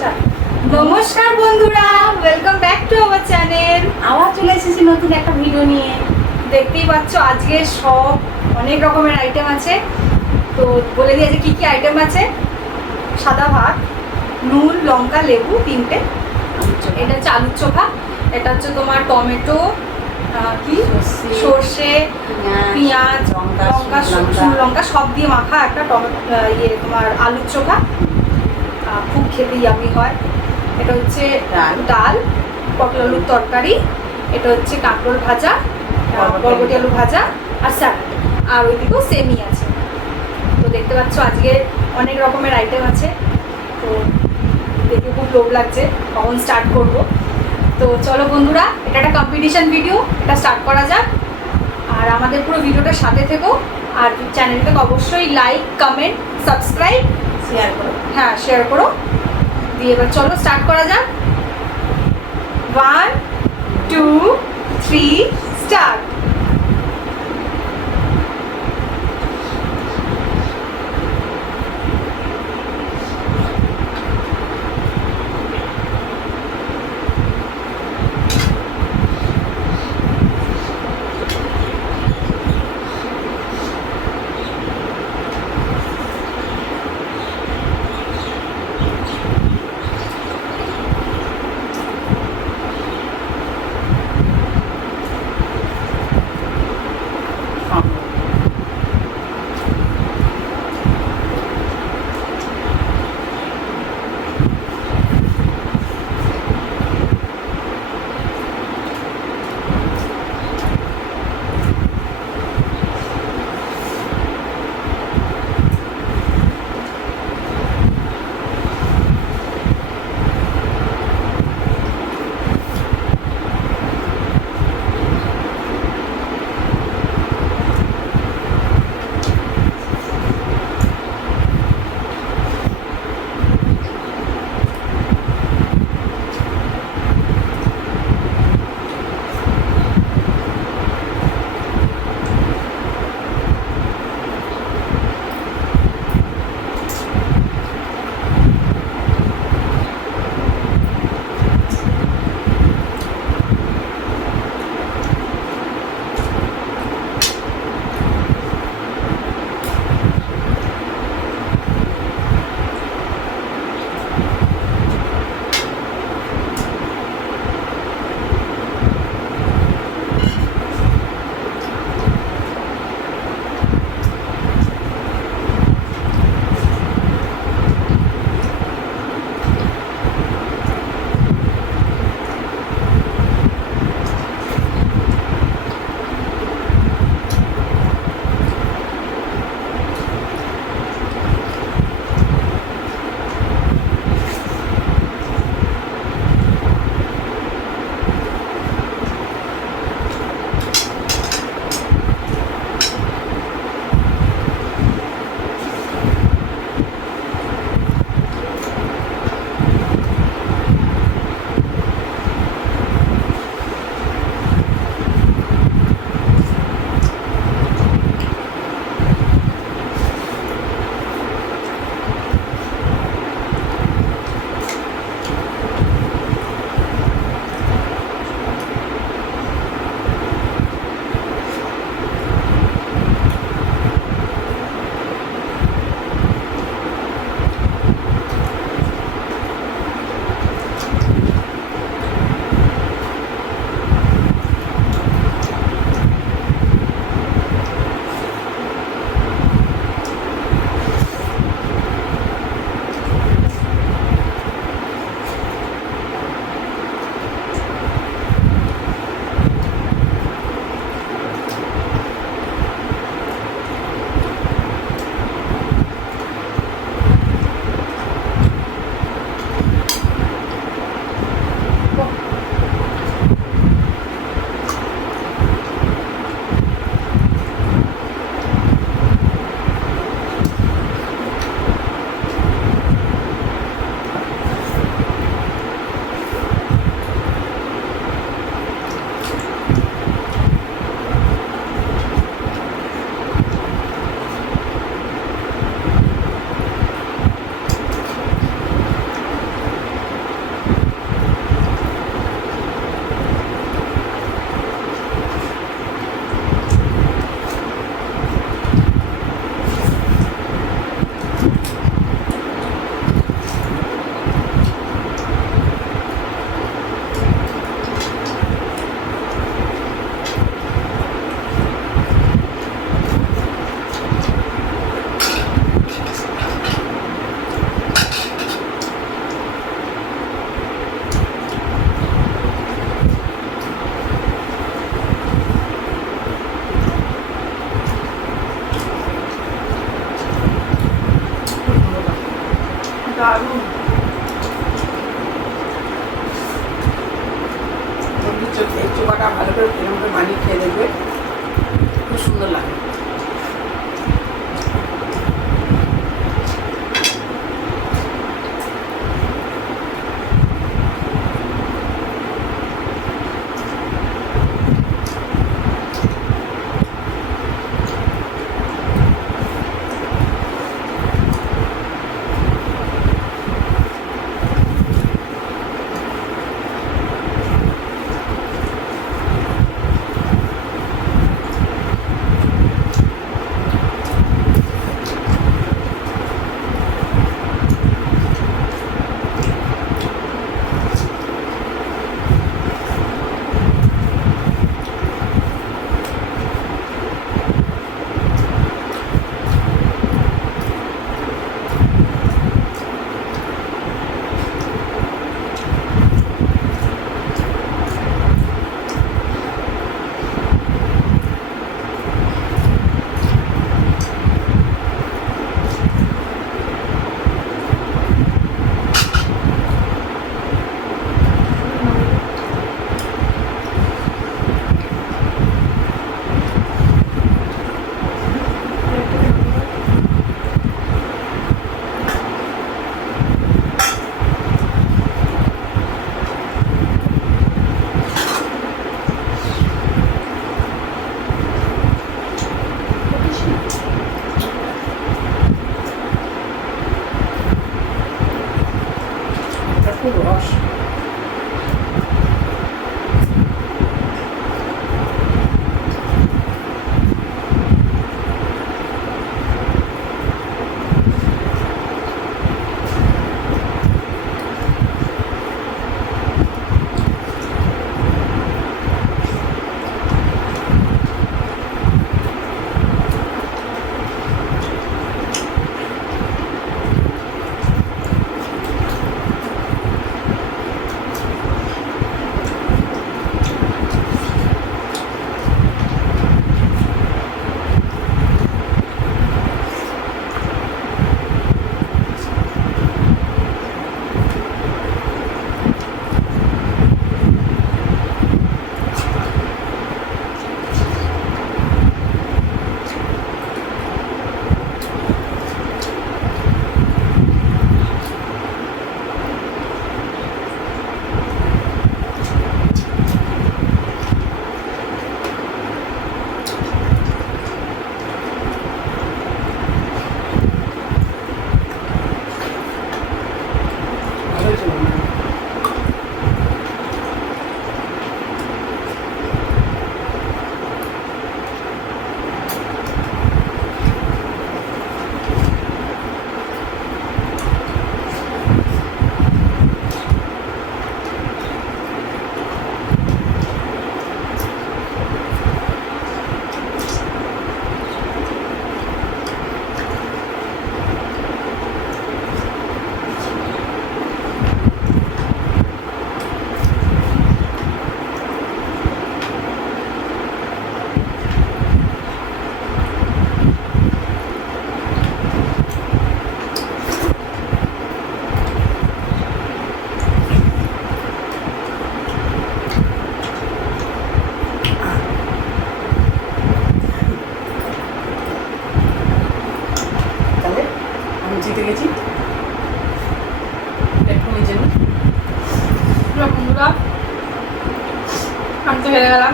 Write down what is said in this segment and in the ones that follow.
নমস্কার বন্ধুরা, welcome back to our channel. আবার চলে এসেছি নতুন একটা ভিডিও নিয়ে। দেখতেই পাচ্ছ আজকে সব অনেক রকমের আইটেম আছে। তো বলে দিই আজকে কী কী আইটেম আছে। সাদা ভাত, নুন, লঙ্কা, লেবু তিনটে। এটা হচ্ছে আলুর চোখা। এটা হচ্ছে তোমার টমেটো, কি সর্ষে, পেঁয়াজ, লঙ্কা, শুকনো লঙ্কা সব দিয়ে মাখা একটা টমেটো তোমার আলুর চোখা। খুব খেতে ইয়ামি হয়। এটা হচ্ছে ডাল, পটল আলুর তরকারি। এটা হচ্ছে কাঁকরোল ভাজা, বরবটি আলু ভাজা আর স্যালাড। আর ওইদিকেও সেমই আছে। তো দেখতে পাচ্ছ আজকে অনেক রকমের আইটেম আছে। তো দেখে খুব লোভ লাগছে কখন স্টার্ট করব। তো চলো বন্ধুরা, এটা একটা কম্পিটিশন ভিডিও, এটা স্টার্ট করা যাক। আর আমাদের পুরো ভিডিওটার সাথে থেকো। আর চ্যানেলটাকে অবশ্যই লাইক, কমেন্ট, সাবস্ক্রাইব, শেয়ার করো। হ্যাঁ শেয়ার করো। দিয়ে এবার চলো স্টার্ট করা যাক। 1 2 3 স্টার্ট। চোখাটা ভালো করে এরকম করে বানিয়ে খেয়ে দেখবে, খুব সুন্দর লাগে। এটা খুব রস। ভালোই ছিল না। তাহলে আমি জিতে গেছি, একটু নিজে বন্ধুরা আমি তো হেরে গেলাম।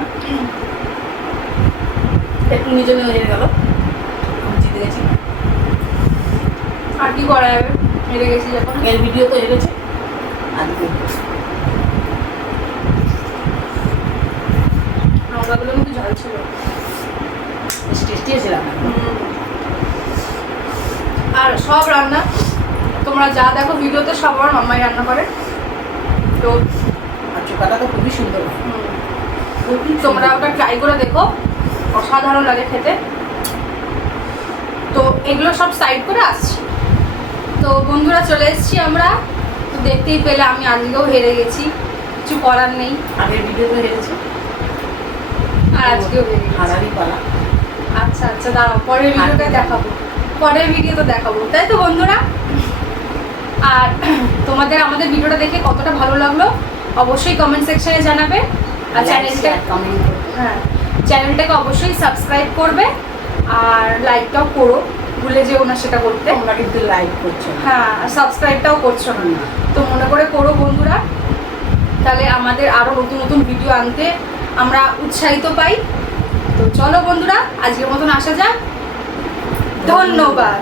একটু নিজে হেরে গেল, আমি জিতে গেছি। আর কি করা যাবে, হেরে গেছি যখন। এর ভিডিও তো হেরেছে আজকে। লঙ্কাগুলো কিন্তু ঝাল ছিল, টেস্টি আছে রান্না। আর সব রান্না তোমরা যা দেখো ভিডিওতে সব আমার মাম্মাই রান্না করে। তো আর চোখাটা তো খুবই সুন্দর হয়। তোমরা ওটা ট্রাই করে দেখো, অসাধারণ লাগে খেতে। তো এগুলো সব সাইড করে আসছি। তো বন্ধুরা চলে এসেছি আমরা। তো দেখতেই পেলে আমি আজকেও হেরে গেছি, কিছু করার নেই। আগের ভিডিও তো হেরেছে, আর আজকেও হেরে গেছি। হারারই পালা। আচ্ছা আচ্ছা দাঁড়াও, পরের ভিডিওটা দেখাবো, পরের ভিডিও তো দেখাবো, তাই তো বন্ধুরা। আর তোমাদের আমাদের ভিডিওটা দেখে কতটা ভালো লাগলো অবশ্যই কমেন্ট সেকশনে জানাবে। আর চ্যানেলটা কমেন্ট করো। হ্যাঁ চ্যানেলটাকে অবশ্যই সাবস্ক্রাইব করবে আর লাইকটাও করো, ভুলে যেও না সেটা করতে। তোমরা কিন্তু লাইক করছো না। হ্যাঁ আর সাবস্ক্রাইবটাও করছো না, তো মনে করে করো বন্ধুরা, তাহলে আমাদের আরও নতুন নতুন ভিডিও আনতে আমরা উৎসাহিত পাই। তো চলো বন্ধুরা, আজকের মতন আসা যাক, ধন্যবাদ।